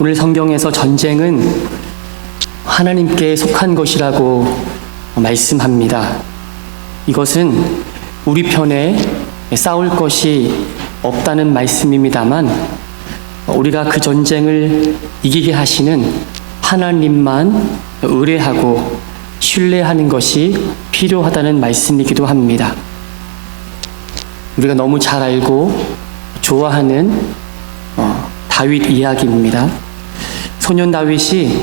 오늘 성경에서 전쟁은 하나님께 속한 것이라고 말씀합니다. 이것은 우리 편에 싸울 것이 없다는 말씀입니다만, 우리가 그 전쟁을 이기게 하시는 하나님만 의뢰하고 신뢰하는 것이 필요하다는 말씀이기도 합니다. 우리가 너무 잘 알고 좋아하는 다윗 이야기입니다. 소년 다윗이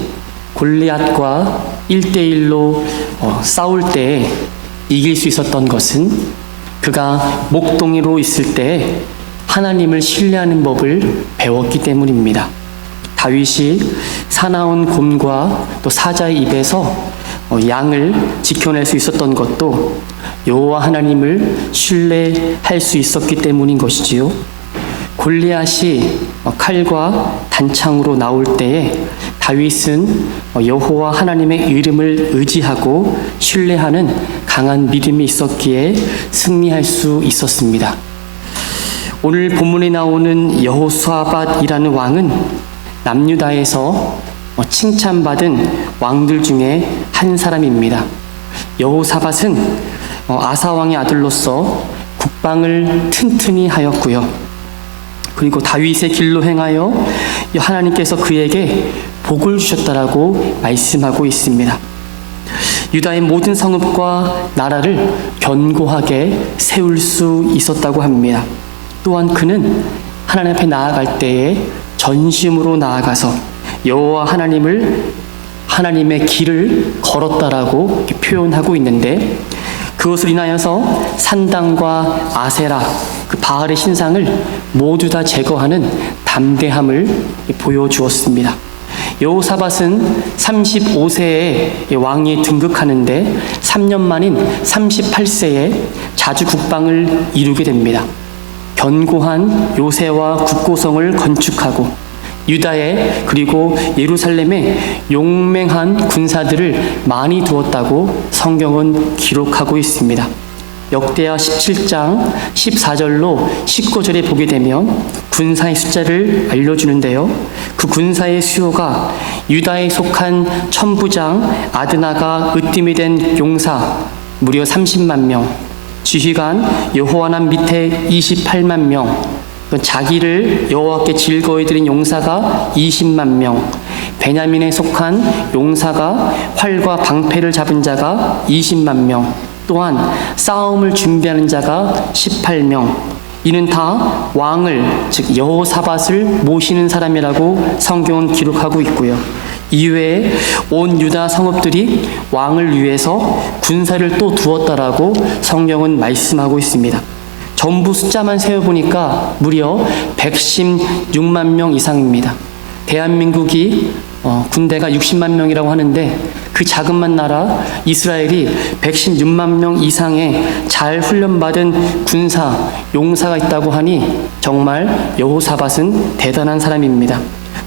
골리앗과 1대1로 싸울 때 이길 수 있었던 것은 그가 목동이로 있을 때 하나님을 신뢰하는 법을 배웠기 때문입니다. 다윗이 사나운 곰과 또 사자의 입에서 양을 지켜낼 수 있었던 것도 여호와 하나님을 신뢰할 수 있었기 때문인 것이지요. 골리앗이 칼과 단창으로 나올 때에 다윗은 여호와 하나님의 이름을 의지하고 신뢰하는 강한 믿음이 있었기에 승리할 수 있었습니다. 오늘 본문에 나오는 여호사밧이라는 왕은 남유다에서 칭찬받은 왕들 중에 한 사람입니다. 여호사밧은 아사왕의 아들로서 국방을 튼튼히 하였고요. 그리고 다윗의 길로 행하여 하나님께서 그에게 복을 주셨다라고 말씀하고 있습니다. 유다의 모든 성읍과 나라를 견고하게 세울 수 있었다고 합니다. 또한 그는 하나님 앞에 나아갈 때에 전심으로 나아가서 여호와 하나님의 길을 걸었다라고 표현하고 있는데, 그것을 인하여서 산당과 아세라, 그 바알의 신상을 모두 다 제거하는 담대함을 보여주었습니다. 여호사밧은 35세에 왕위에 등극하는데 3년 만인 38세에 자주 국방을 이루게 됩니다. 견고한 요새와 국고성을 건축하고 유다에 그리고 예루살렘에 용맹한 군사들을 많이 두었다고 성경은 기록하고 있습니다. 역대하 17장 14절로 19절에 보게 되면 군사의 숫자를 알려주는데요. 그 군사의 수요가 유다에 속한 천부장 아드나가 으뜸이 된 용사 무려 30만 명, 지휘관 여호하난 밑에 28만 명, 자기를 여호와께 즐거이 드린 용사가 20만 명, 베냐민에 속한 용사가 활과 방패를 잡은 자가 20만 명, 또한 싸움을 준비하는 자가 18명, 이는 다 왕을, 즉 여호사밧을 모시는 사람이라고 성경은 기록하고 있고요. 이외에 온 유다 성읍들이 왕을 위해서 군사를 또 두었다라고 성경은 말씀하고 있습니다. 전부 숫자만 세어보니까 무려 116만 명 이상입니다. 대한민국이 군대가 60만 명이라고 하는데 그 자그만 나라 이스라엘이 116만 명 이상의 잘 훈련받은 군사, 용사가 있다고 하니 정말 여호사밧은 대단한 사람입니다.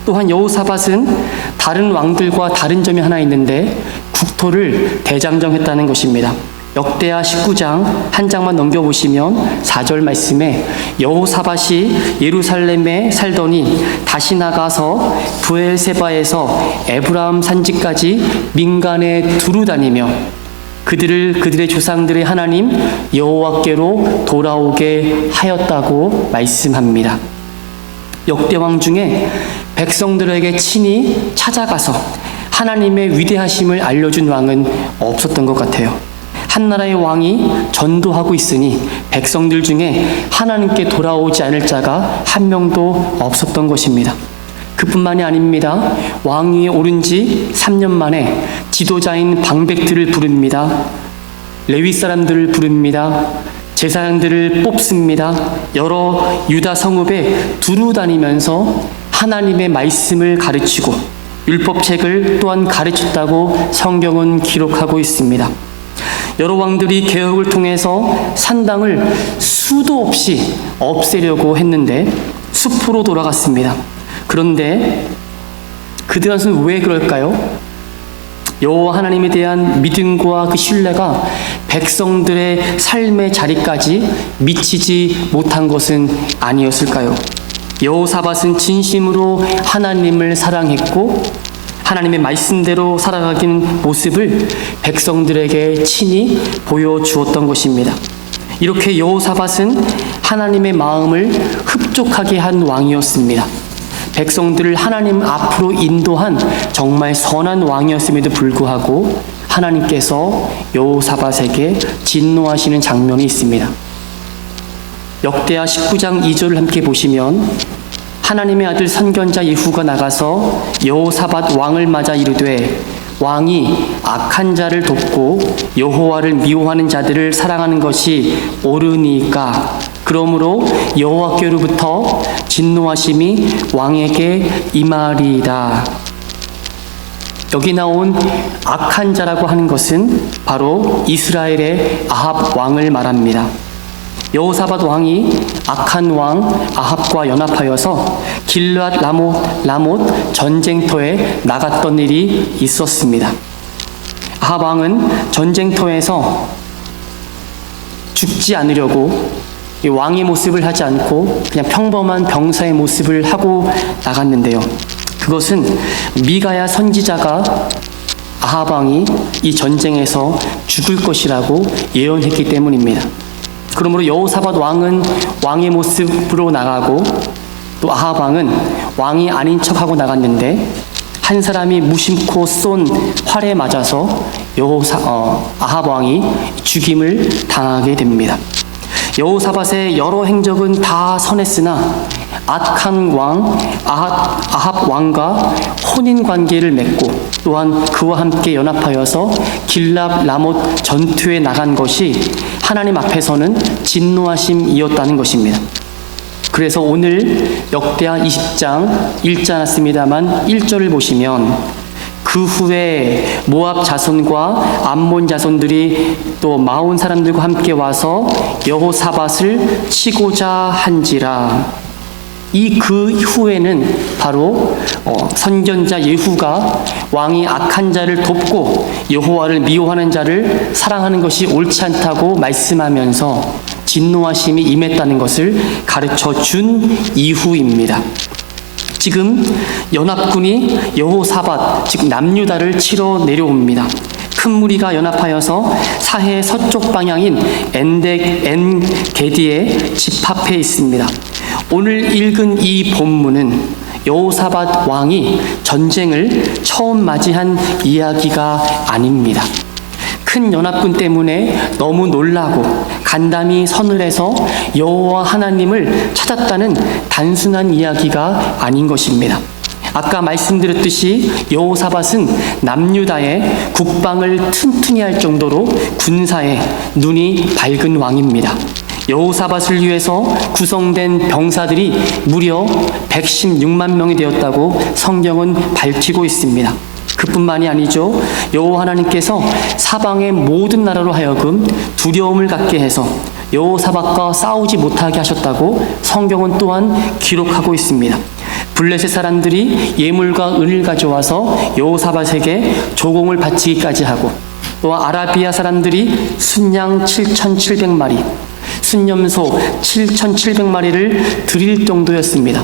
또한 여호사밧은 다른 왕들과 다른 점이 하나 있는데 국토를 대장정했다는 것입니다. 역대하 19장 한 장만 넘겨보시면 4절 말씀에 여호사밧이 예루살렘에 살더니 다시 나가서 브엘세바에서 에브라임 산지까지 민간에 두루 다니며 그들의 조상들의 하나님 여호와께로 돌아오게 하였다고 말씀합니다. 역대왕 중에 백성들에게 친히 찾아가서 하나님의 위대하심을 알려준 왕은 없었던 것 같아요. 한 나라의 왕이 전도하고 있으니 백성들 중에 하나님께 돌아오지 않을 자가 한 명도 없었던 것입니다. 그뿐만이 아닙니다. 왕위에 오른 지 3년 만에 지도자인 방백들을 부릅니다. 레위 사람들을 부릅니다. 제사장들을 뽑습니다. 여러 유다 성읍에 두루 다니면서 하나님의 말씀을 가르치고 율법책을 또한 가르쳤다고 성경은 기록하고 있습니다. 여러 왕들이 개혁을 통해서 산당을 수도 없이 없애려고 했는데 숲으로 돌아갔습니다. 그런데 그들은 왜 그럴까요? 여호와 하나님에 대한 믿음과 그 신뢰가 백성들의 삶의 자리까지 미치지 못한 것은 아니었을까요? 여호사밧은 진심으로 하나님을 사랑했고 하나님의 말씀대로 살아가는 모습을 백성들에게 친히 보여주었던 것입니다. 이렇게 여호사밧은 하나님의 마음을 흡족하게 한 왕이었습니다. 백성들을 하나님 앞으로 인도한 정말 선한 왕이었음에도 불구하고 하나님께서 여호사밧에게 진노하시는 장면이 있습니다. 역대하 19장 2절을 함께 보시면 하나님의 아들 선견자 예후가 나가서 여호사밧 왕을 맞아 이르되 왕이 악한 자를 돕고 여호와를 미워하는 자들을 사랑하는 것이 옳으니까 그러므로 여호와께로부터 진노하심이 왕에게 임하리이다. 여기 나온 악한 자라고 하는 것은 바로 이스라엘의 아합 왕을 말합니다. 여호사밧 왕이 악한 왕 아합과 연합하여서 길르앗 라못 전쟁터에 나갔던 일이 있었습니다. 아합 왕은 전쟁터에서 죽지 않으려고 왕의 모습을 하지 않고 그냥 평범한 병사의 모습을 하고 나갔는데요. 그것은 미가야 선지자가 아합 왕이 이 전쟁에서 죽을 것이라고 예언했기 때문입니다. 그러므로 여호사밧 왕은 왕의 모습으로 나가고 또 아합 왕은 왕이 아닌 척하고 나갔는데 한 사람이 무심코 쏜 활에 맞아서 아합 왕이 죽임을 당하게 됩니다. 여호사밧의 여러 행적은 다 선했으나 악한 왕 아합 왕과 혼인 관계를 맺고 또한 그와 함께 연합하여서 길르앗 라못 전투에 나간 것이 하나님 앞에서는 진노하심이었다는 것입니다. 그래서 오늘 역대하 20장 읽지 않았습니다만 1절을 보시면 그 후에 모압 자손과 암몬 자손들이 또 마온 사람들과 함께 와서 여호사밧을 치고자 한지라. 이 그 후에는 바로 선견자 예후가 왕이 악한 자를 돕고 여호와를 미워하는 자를 사랑하는 것이 옳지 않다고 말씀하면서 진노하심이 임했다는 것을 가르쳐 준 이후입니다. 지금 연합군이 여호사밧 즉 남유다를 치러 내려옵니다. 큰 무리가 연합하여서 사해 서쪽 방향인 엔게디에 집합해 있습니다. 오늘 읽은 이 본문은 여호사밧 왕이 전쟁을 처음 맞이한 이야기가 아닙니다. 큰 연합군 때문에 너무 놀라고 간담이 서늘해서 여호와 하나님을 찾았다는 단순한 이야기가 아닌 것입니다. 아까 말씀드렸듯이 여호사밧은 남유다의 국방을 튼튼히 할 정도로 군사에 눈이 밝은 왕입니다. 여호사밧을 위해서 구성된 병사들이 무려 116만 명이 되었다고 성경은 밝히고 있습니다. 그뿐만이 아니죠. 여호와 하나님께서 사방의 모든 나라로 하여금 두려움을 갖게 해서 여호사밧과 싸우지 못하게 하셨다고 성경은 또한 기록하고 있습니다. 블레셋 사람들이 예물과 은을 가져와서 여호사밧에게 조공을 바치기까지 하고 또 아라비아 사람들이 순양 7,700마리, 순념소 7,700마리를 드릴 정도였습니다.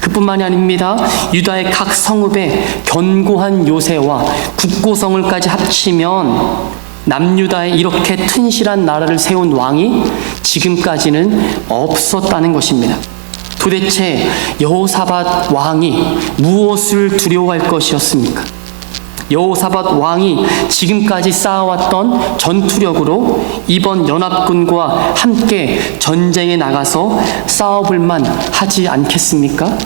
그뿐만이 아닙니다. 유다의 각 성읍에 견고한 요새와 국고성을까지 합치면 남유다에 이렇게 튼실한 나라를 세운 왕이 지금까지는 없었다는 것입니다. 도대체 여호사밧 왕이 무엇을 두려워할 것이었습니까? 여호사밧 왕이 지금까지 쌓아왔던 전투력으로 이번 연합군과 함께 전쟁에 나가서 싸워볼 만 하지 않겠습니까?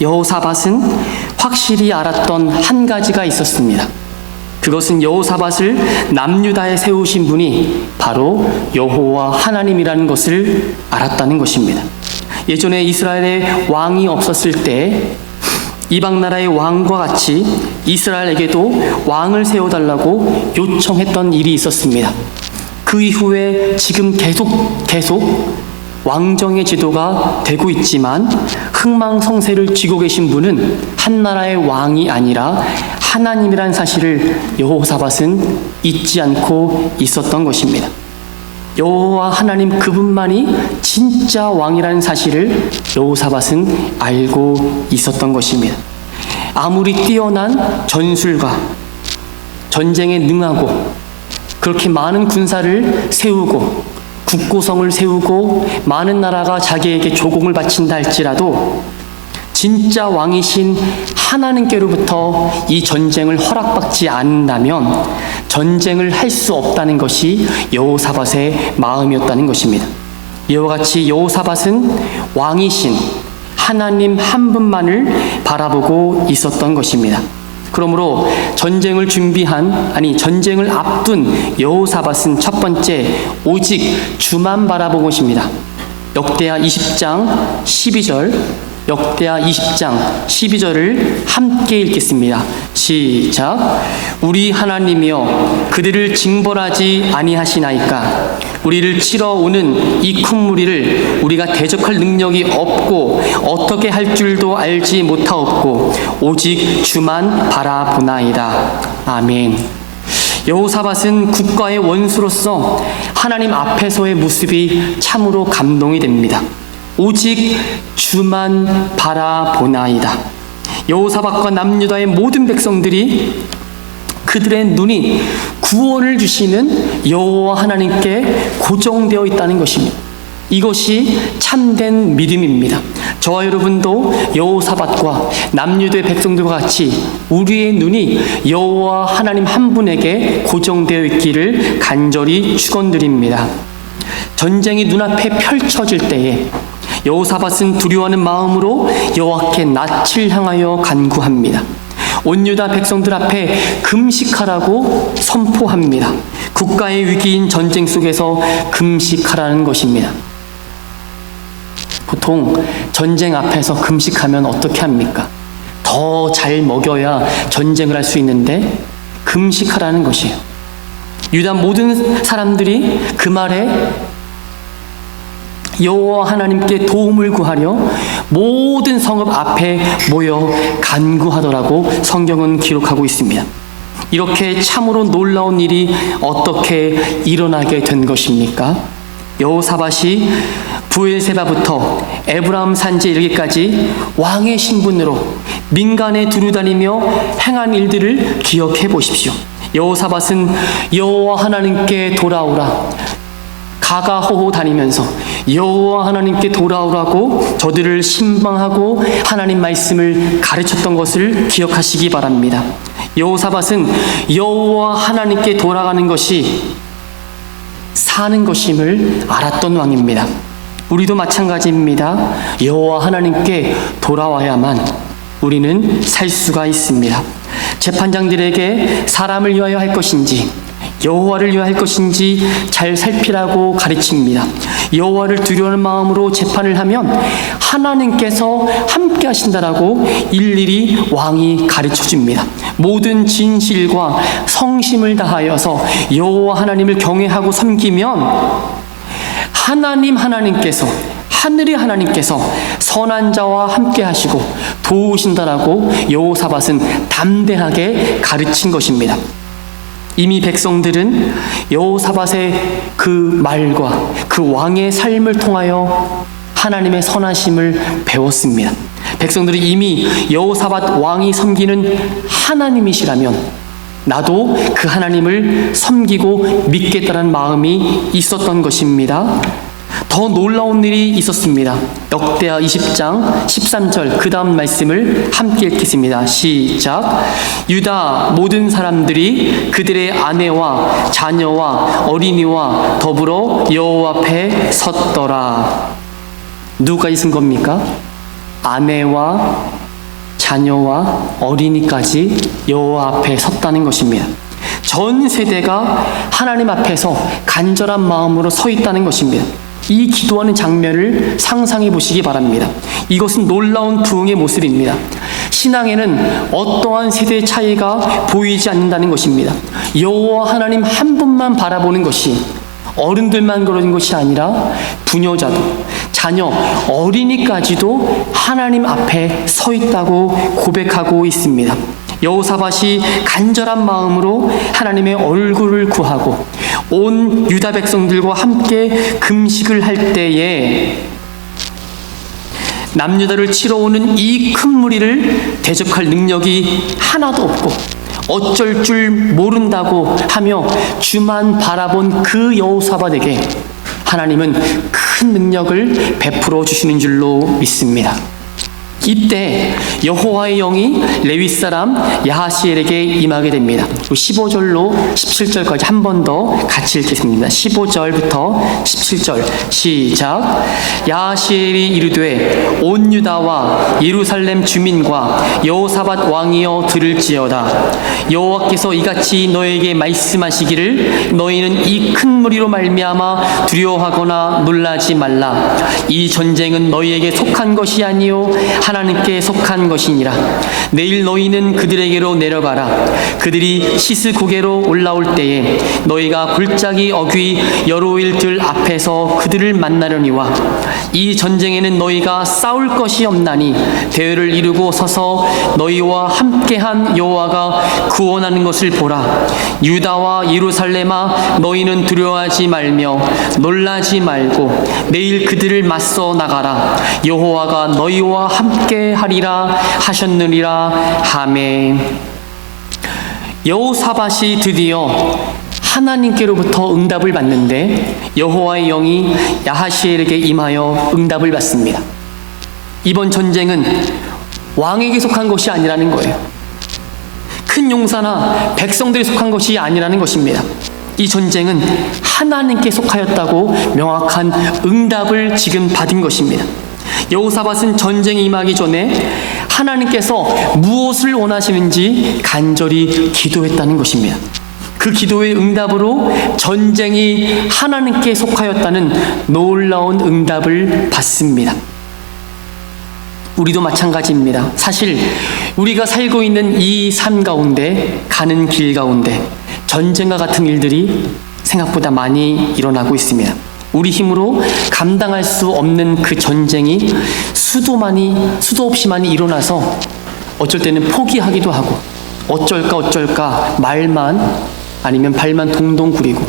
여호사밧은 확실히 알았던 한 가지가 있었습니다. 그것은 여호사밧을 남유다에 세우신 분이 바로 여호와 하나님이라는 것을 알았다는 것입니다. 예전에 이스라엘에 왕이 없었을 때 이방 나라의 왕과 같이 이스라엘에게도 왕을 세워달라고 요청했던 일이 있었습니다. 그 이후에 지금 계속 왕정의 제도가 되고 있지만 흥망성쇠를 쥐고 계신 분은 한 나라의 왕이 아니라 하나님이란 사실을 여호사밧은 잊지 않고 있었던 것입니다. 여호와 하나님 그분만이 진짜 왕이라는 사실을 여호사밧은 알고 있었던 것입니다. 아무리 뛰어난 전술가, 전쟁에 능하고 그렇게 많은 군사를 세우고 국고성을 세우고 많은 나라가 자기에게 조공을 바친다 할지라도 진짜 왕이신 하나님께로부터 이 전쟁을 허락받지 않는다면 전쟁을 할 수 없다는 것이 여호사밧의 마음이었다는 것입니다. 이와 같이 여호사밧은 왕이신 하나님 한 분만을 바라보고 있었던 것입니다. 그러므로 전쟁을 앞둔 여호사밧은 첫 번째 오직 주만 바라본 것입니다. 역대하 20장 12절, 역대하 20장 12절을 함께 읽겠습니다. 시작. 우리 하나님이여 그들을 징벌하지 아니하시나이까. 우리를 치러 오는 이 큰 무리를 우리가 대적할 능력이 없고 어떻게 할 줄도 알지 못하옵고 오직 주만 바라보나이다. 아멘. 여호사밧은 국가의 원수로서 하나님 앞에서의 모습이 참으로 감동이 됩니다. 오직 주만 바라보나이다. 여호사밧과 남유다의 모든 백성들이 그들의 눈이 구원을 주시는 여호와 하나님께 고정되어 있다는 것입니다. 이것이 참된 믿음입니다. 저와 여러분도 여호사밧과 남유다의 백성들과 같이 우리의 눈이 여호와 하나님 한 분에게 고정되어 있기를 간절히 축원드립니다. 전쟁이 눈앞에 펼쳐질 때에 여호사밧은 두려워하는 마음으로 여호와께 낯을 향하여 간구합니다. 온 유다 백성들 앞에 금식하라고 선포합니다. 국가의 위기인 전쟁 속에서 금식하라는 것입니다. 보통 전쟁 앞에서 금식하면 어떻게 합니까? 더 잘 먹여야 전쟁을 할 수 있는데 금식하라는 것이에요. 유다 모든 사람들이 그 말에 여호와 하나님께 도움을 구하려 모든 성읍 앞에 모여 간구하더라고 성경은 기록하고 있습니다. 이렇게 참으로 놀라운 일이 어떻게 일어나게 된 것입니까? 여호사밧이 브엘세바부터 에브라임 산지에 이르기까지 왕의 신분으로 민간에 두루다니며 행한 일들을 기억해 보십시오. 여호사밧은 여호와 하나님께 돌아오라 가가호호 다니면서 여호와 하나님께 돌아오라고 저들을 신방하고 하나님 말씀을 가르쳤던 것을 기억하시기 바랍니다. 여호사밧은 여호와 하나님께 돌아가는 것이 사는 것임을 알았던 왕입니다. 우리도 마찬가지입니다. 여호와 하나님께 돌아와야만 우리는 살 수가 있습니다. 재판장들에게 사람을 위하여 할 것인지 여호와를 위하여 할 것인지 잘 살피라고 가르칩니다. 여호와를 두려워하는 마음으로 재판을 하면 하나님께서 함께 하신다라고 일일이 왕이 가르쳐줍니다. 모든 진실과 성심을 다하여서 여호와 하나님을 경외하고 섬기면 하나님께서 하늘의 하나님께서 선한 자와 함께 하시고 도우신다라고 여호사밧은 담대하게 가르친 것입니다. 이미 백성들은 여호사밧의 그 말과 그 왕의 삶을 통하여 하나님의 선하심을 배웠습니다. 백성들이 이미 여호사밧 왕이 섬기는 하나님이시라면 나도 그 하나님을 섬기고 믿겠다는 마음이 있었던 것입니다. 더 놀라운 일이 있었습니다. 역대하 20장 13절 그 다음 말씀을 함께 읽겠습니다. 시작. 유다 모든 사람들이 그들의 아내와 자녀와 어린이와 더불어 여호와 앞에 섰더라. 누구까지 쓴 겁니까? 아내와 자녀와 어린이까지 여호와 앞에 섰다는 것입니다. 전 세대가 하나님 앞에서 간절한 마음으로 서 있다는 것입니다. 이 기도하는 장면을 상상해 보시기 바랍니다. 이것은 놀라운 부흥의 모습입니다. 신앙에는 어떠한 세대 차이가 보이지 않는다는 것입니다. 여호와 하나님 한 분만 바라보는 것이 어른들만 그러는 것이 아니라 부녀자도 자녀 어린이까지도 하나님 앞에 서 있다고 고백하고 있습니다. 여호사밧이 간절한 마음으로 하나님의 얼굴을 구하고 온 유다 백성들과 함께 금식을 할 때에 남유다를 치러 오는 이 큰 무리를 대적할 능력이 하나도 없고 어쩔 줄 모른다고 하며 주만 바라본 그 여호사밧에게 하나님은 큰 능력을 베풀어 주시는 줄로 믿습니다. 이때 여호와의 영이 레위 사람 야하시엘에게 임하게 됩니다. 15절로 17절까지 한 번 더 같이 읽겠습니다. 15절부터 17절 시작. 야하시엘이 이르되 온 유다와 예루살렘 주민과 여호사밧 왕이여 들을지어다. 여호와께서 이같이 너에게 말씀하시기를 너희는 이 큰 무리로 말미암아 두려워하거나 놀라지 말라. 이 전쟁은 너희에게 속한 것이 아니요 하나님께 속한 것이니라. 내일 너희는 그들에게로 내려가라. 그들이 시스 고개로 올라올 때에 너희가 골짜기 어귀 여로일 들 앞에서 그들을 만나려니와 이 전쟁에는 너희가 싸울 것이 없나니 대회를 이루고 서서 너희와 함께한 여호와가 구원하는 것을 보라. 유다와 예루살렘아 너희는 두려워하지 말며 놀라지 말고 내일 그들을 맞서 나가라. 여호와가 너희와 함께 하리라 하셨느니라. 아멘. 여호사밧이 드디어 하나님께로부터 응답을 받는데 여호와의 영이 야하시엘에게 임하여 응답을 받습니다. 이번 전쟁은 왕에게 속한 것이 아니라는 거예요. 큰 용사나 백성들에 속한 것이 아니라는 것입니다. 이 전쟁은 하나님께 속하였다고 명확한 응답을 지금 받은 것입니다. 여호사밧은 전쟁에 임하기 전에 하나님께서 무엇을 원하시는지 간절히 기도했다는 것입니다. 그 기도의 응답으로 전쟁이 하나님께 속하였다는 놀라운 응답을 받습니다. 우리도 마찬가지입니다. 사실 우리가 살고 있는 이 삶 가운데, 가는 길 가운데 전쟁과 같은 일들이 생각보다 많이 일어나고 있습니다. 우리 힘으로 감당할 수 없는 그 전쟁이 수도 없이 많이 일어나서 어쩔 때는 포기하기도 하고 어쩔까 말만 아니면 발만 동동 구리고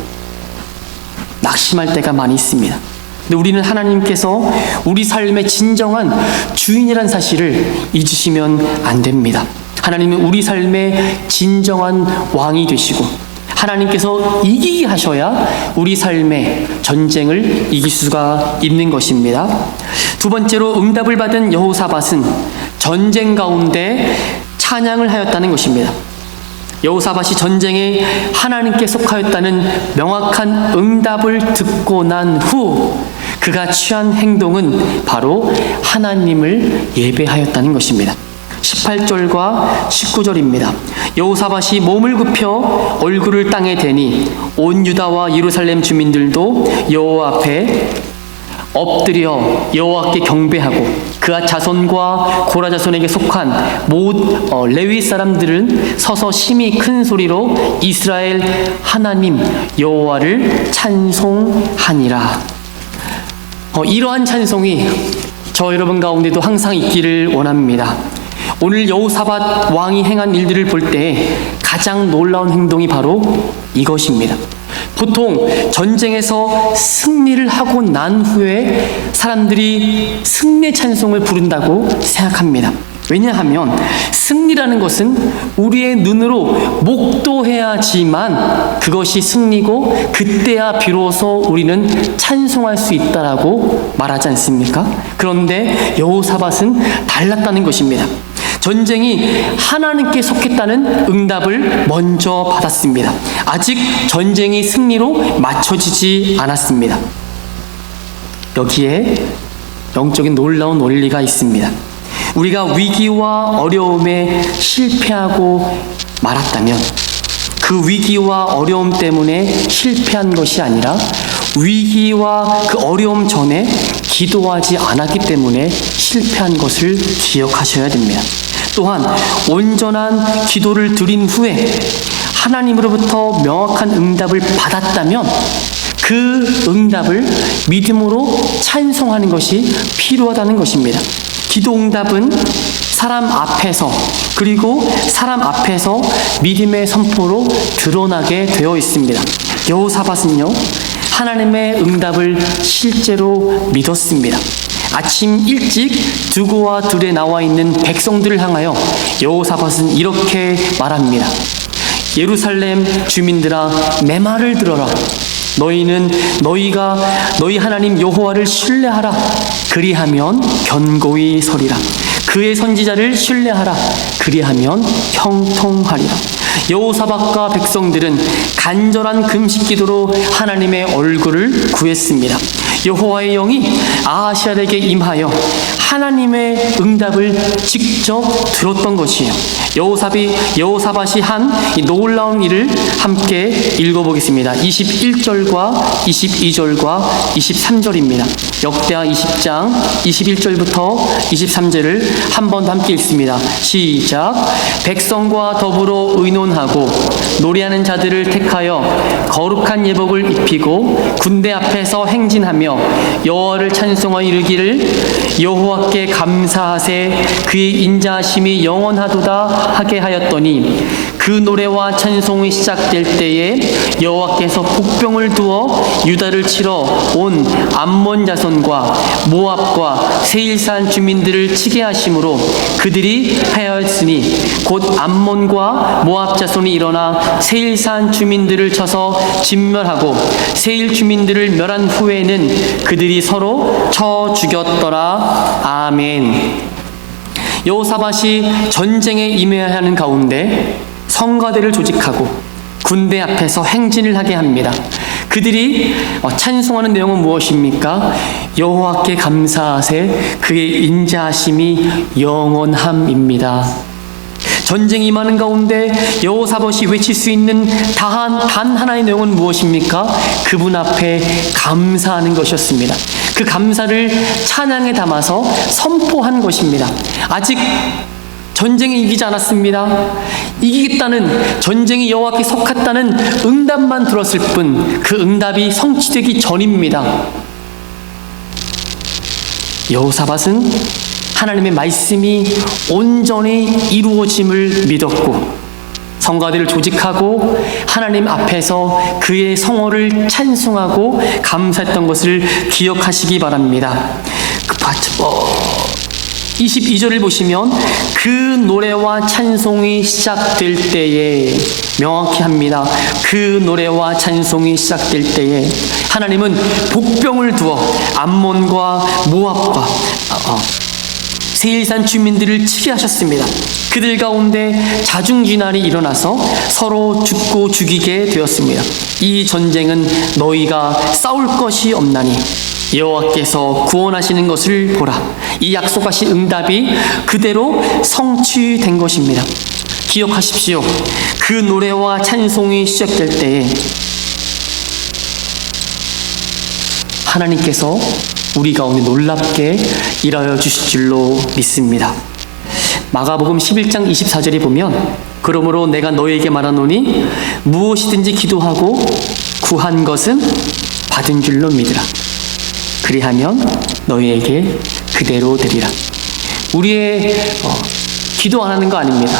낙심할 때가 많이 있습니다. 근데 우리는 하나님께서 우리 삶의 진정한 주인이란 사실을 잊으시면 안 됩니다. 하나님은 우리 삶의 진정한 왕이 되시고 하나님께서 이기게 하셔야 우리 삶의 전쟁을 이길 수가 있는 것입니다. 두 번째로 응답을 받은 여호사밧은 전쟁 가운데 찬양을 하였다는 것입니다. 여호사밧이 전쟁에 하나님께 속하였다는 명확한 응답을 듣고 난 후 그가 취한 행동은 바로 하나님을 예배하였다는 것입니다. 18절과 19절입니다. 여호사밧이 몸을 굽혀 얼굴을 땅에 대니 온 유다와 예루살렘 주민들도 여호와 앞에 엎드려 여호와께 경배하고 그의 자손과 고라 자손에게 속한 레위 사람들은 서서 심히 큰 소리로 이스라엘 하나님 여호와를 찬송하니라. 이러한 찬송이 저 여러분 가운데도 항상 있기를 원합니다. 오늘 여호사밧 왕이 행한 일들을 볼 때 가장 놀라운 행동이 바로 이것입니다. 보통 전쟁에서 승리를 하고 난 후에 사람들이 승리 찬송을 부른다고 생각합니다. 왜냐하면 승리라는 것은 우리의 눈으로 목도해야지만 그것이 승리고 그때야 비로소 우리는 찬송할 수 있다라고 말하지 않습니까? 그런데 여호사밧은 달랐다는 것입니다. 전쟁이 하나님께 속했다는 응답을 먼저 받았습니다. 아직 전쟁이 승리로 맞춰지지 않았습니다. 여기에 영적인 놀라운 원리가 있습니다. 우리가 위기와 어려움에 실패하고 말았다면 그 위기와 어려움 때문에 실패한 것이 아니라 위기와 그 어려움 전에 기도하지 않았기 때문에 실패한 것을 기억하셔야 됩니다. 또한 온전한 기도를 드린 후에 하나님으로부터 명확한 응답을 받았다면 그 응답을 믿음으로 찬송하는 것이 필요하다는 것입니다. 기도 응답은 사람 앞에서 그리고 사람 앞에서 믿음의 선포로 드러나게 되어 있습니다. 여호사밧은요, 하나님의 응답을 실제로 믿었습니다. 아침 일찍 두고와 들에 나와 있는 백성들을 향하여 여호사밧은 이렇게 말합니다. 예루살렘 주민들아, 내 말을 들어라. 너희는 너희 하나님 여호와를 신뢰하라. 그리하면 견고히 서리라. 그의 선지자를 신뢰하라. 그리하면 형통하리라. 여호사밧과 백성들은 간절한 금식 기도로 하나님의 얼굴을 구했습니다. 여호와의 영이 아하시아에게 임하여 하나님의 응답을 직접 들었던 것이에요. 여호사밧이 한 이 놀라운 일을 함께 읽어보겠습니다. 21절과 22절과 23절입니다. 역대하 20장 21절부터 23절을 한 번 더 함께 읽습니다. 시작. 백성과 더불어 의논하고 노래하는 자들을 택하여 거룩한 예복을 입히고 군대 앞에서 행진하며 여호와를 찬송하여 이르기를 여호와께 감사하세 그의 인자하심이 영원하도다 하게 하였더니 그 노래와 찬송이 시작될 때에 여호와께서 복병을 두어 유다를 치러 온 암몬 자손과 모압과 세일산 주민들을 치게 하심으로 그들이 패하였으니 곧 암몬과 모압 자손이 일어나 세일산 주민들을 쳐서 진멸하고 세일 주민들을 멸한 후에는 그들이 서로 쳐 죽였더라. 아멘. 여호사밧이 전쟁에 임해야 하는 가운데 성가대를 조직하고 군대 앞에서 행진을 하게 합니다. 그들이 찬송하는 내용은 무엇입니까? 여호와께 감사하세 그의 인자하심이 영원함입니다. 전쟁이 임하는 가운데 여호사밧이 외칠 수 있는 단 하나의 내용은 무엇입니까? 그분 앞에 감사하는 것이었습니다. 그 감사를 찬양에 담아서 선포한 것입니다. 아직 전쟁에 이기지 않았습니다. 이기겠다는, 전쟁이 여호와께 속했다는 응답만 들었을 뿐 그 응답이 성취되기 전입니다. 여호사밧은 하나님의 말씀이 온전히 이루어짐을 믿었고 성가대를 조직하고 하나님 앞에서 그의 성호를 찬송하고 감사했던 것을 기억하시기 바랍니다. 22절을 보시면 그 노래와 찬송이 시작될 때에 명확히 합니다. 그 노래와 찬송이 시작될 때에 하나님은 복병을 두어 암몬과 모압과 세일산 주민들을 치게 하셨습니다. 그들 가운데 자중진환이 일어나서 서로 죽고 죽이게 되었습니다. 이 전쟁은 너희가 싸울 것이 없나니 여호와께서 구원하시는 것을 보라. 이 약속하신 응답이 그대로 성취된 것입니다. 기억하십시오. 그 노래와 찬송이 시작될 때에 하나님께서 우리 가운데 놀랍게 일하여 주실 줄로 믿습니다. 마가복음 11장 24절에 보면 그러므로 내가 너희에게 말하노니 무엇이든지 기도하고 구한 것은 받은 줄로 믿으라. 그리하면 너희에게 그대로 되리라. 우리의 기도 안 하는 거 아닙니다.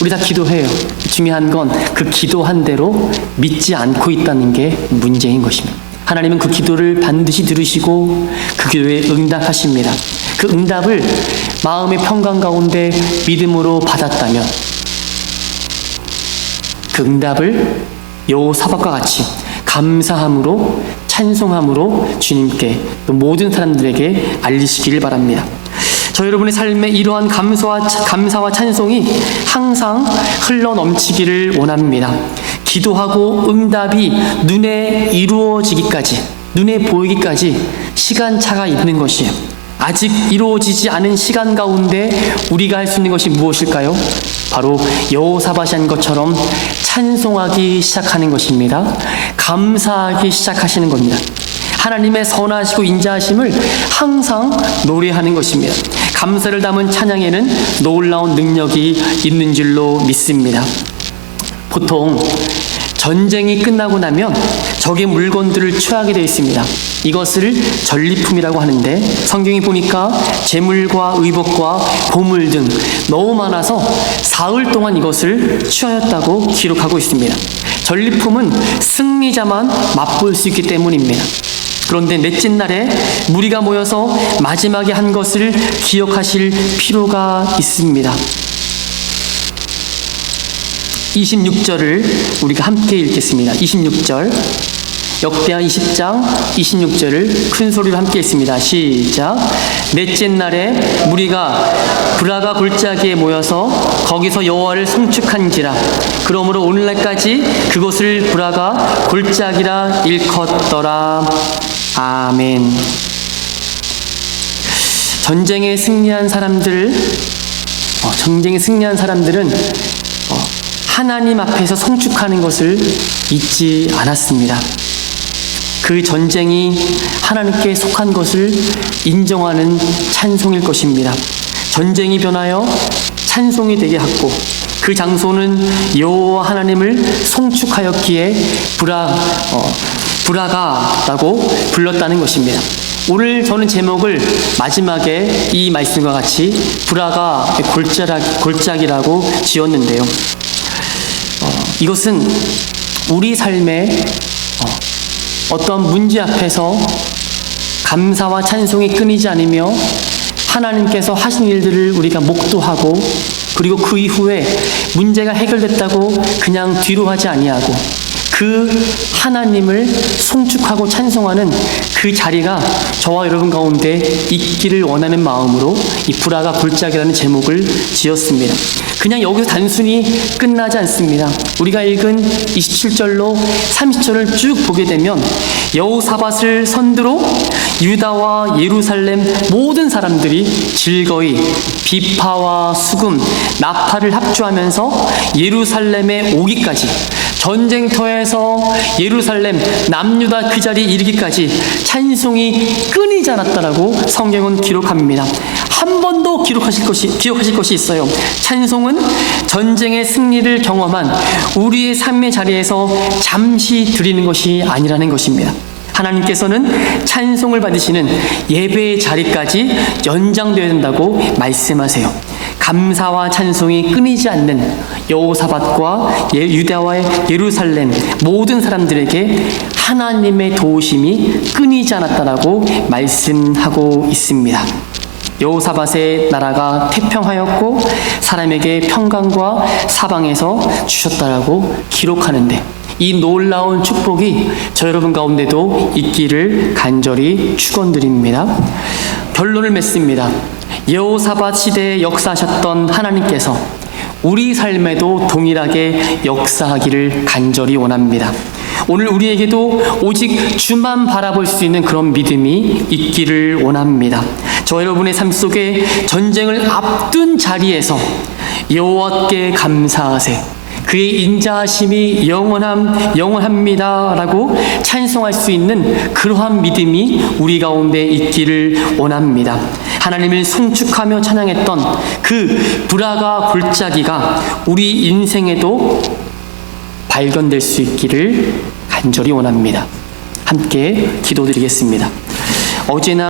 우리 다 기도해요. 중요한 건 그 기도한 대로 믿지 않고 있다는 게 문제인 것입니다. 하나님은 그 기도를 반드시 들으시고 그 기도에 응답하십니다. 그 응답을 마음의 평강 가운데 믿음으로 받았다면 그 응답을 여호사밧과 같이 감사함으로 찬송함으로 주님께 또 모든 사람들에게 알리시기를 바랍니다. 저 여러분의 삶에 이러한 감사와 찬송이 항상 흘러넘치기를 원합니다. 기도하고 응답이 눈에 이루어지기까지, 눈에 보이기까지 시간차가 있는 것이에요. 아직 이루어지지 않은 시간 가운데 우리가 할 수 있는 것이 무엇일까요? 바로 여호사밧이 한 것처럼 찬송하기 시작하는 것입니다. 감사하기 시작하시는 겁니다. 하나님의 선하시고 인자하심을 항상 노래하는 것입니다. 감사를 담은 찬양에는 놀라운 능력이 있는 줄로 믿습니다. 보통 전쟁이 끝나고 나면 적의 물건들을 취하게 되어 있습니다. 이것을 전리품이라고 하는데, 성경이 보니까 재물과 의복과 보물 등 너무 많아서 사흘 동안 이것을 취하였다고 기록하고 있습니다. 전리품은 승리자만 맛볼 수 있기 때문입니다. 그런데 넷째 날에 무리가 모여서 마지막에 한 것을 기억하실 필요가 있습니다. 26절을 우리가 함께 읽겠습니다. 26절, 역대하 20장 26절을 큰 소리로 함께 읽습니다. 시작. 넷째 날에 무리가 브라가 골짜기에 모여서 거기서 여호와를 송축한지라. 그러므로 오늘날까지 그곳을 브라가 골짜기라 일컫더라. 아멘. 전쟁에 승리한 사람들은 하나님 앞에서 송축하는 것을 잊지 않았습니다. 그 전쟁이 하나님께 속한 것을 인정하는 찬송일 것입니다. 전쟁이 변하여 찬송이 되게 하고, 그 장소는 여호와 하나님을 송축하였기에 브라가라고 불렀다는 것입니다. 오늘 저는 제목을 마지막에 이 말씀과 같이 브라가 골짜기라고 지었는데요. 이것은 우리 삶에 어떤 문제 앞에서 감사와 찬송이 끊이지 않으며 하나님께서 하신 일들을 우리가 목도하고, 그리고 그 이후에 문제가 해결됐다고 그냥 뒤로 하지 아니하고 그 하나님을 송축하고 찬송하는 그 자리가 저와 여러분 가운데 있기를 원하는 마음으로 이 브라가 골짜기라는 제목을 지었습니다. 그냥 여기서 단순히 끝나지 않습니다. 우리가 읽은 27절로 30절을 쭉 보게 되면 여호사밧을 선두로 유다와 예루살렘 모든 사람들이 즐거이 비파와 수금, 나팔을 합주하면서 예루살렘에 오기까지, 전쟁터에서 예루살렘 남유다 그 자리에 이르기까지 찬송이 끊이지 않았다라고 성경은 기록합니다. 한 번 더 기억하실 것이 있어요. 찬송은 전쟁의 승리를 경험한 우리의 삶의 자리에서 잠시 드리는 것이 아니라는 것입니다. 하나님께서는 찬송을 받으시는 예배의 자리까지 연장되어야 된다고 말씀하세요. 감사와 찬송이 끊이지 않는 여호사밧과 유다와 예루살렘 모든 사람들에게 하나님의 도우심이 끊이지 않았다라고 말씀하고 있습니다. 여호사밧의 나라가 태평하였고 사람에게 평강과 사방에서 주셨다라고 기록하는데, 이 놀라운 축복이 저 여러분 가운데도 있기를 간절히 축원드립니다. 결론을 맺습니다. 여호사밧 시대에 역사하셨던 하나님께서 우리 삶에도 동일하게 역사하기를 간절히 원합니다. 오늘 우리에게도 오직 주만 바라볼 수 있는 그런 믿음이 있기를 원합니다. 저 여러분의 삶 속에 전쟁을 앞둔 자리에서 여호와께 감사하세, 그의 인자하심이 영원합니다 라고 찬송할 수 있는 그러한 믿음이 우리 가운데 있기를 원합니다. 하나님을 송축하며 찬양했던 그 브라가 골짜기가 우리 인생에도 발견될 수 있기를 간절히 원합니다. 함께 기도드리겠습니다. 어제나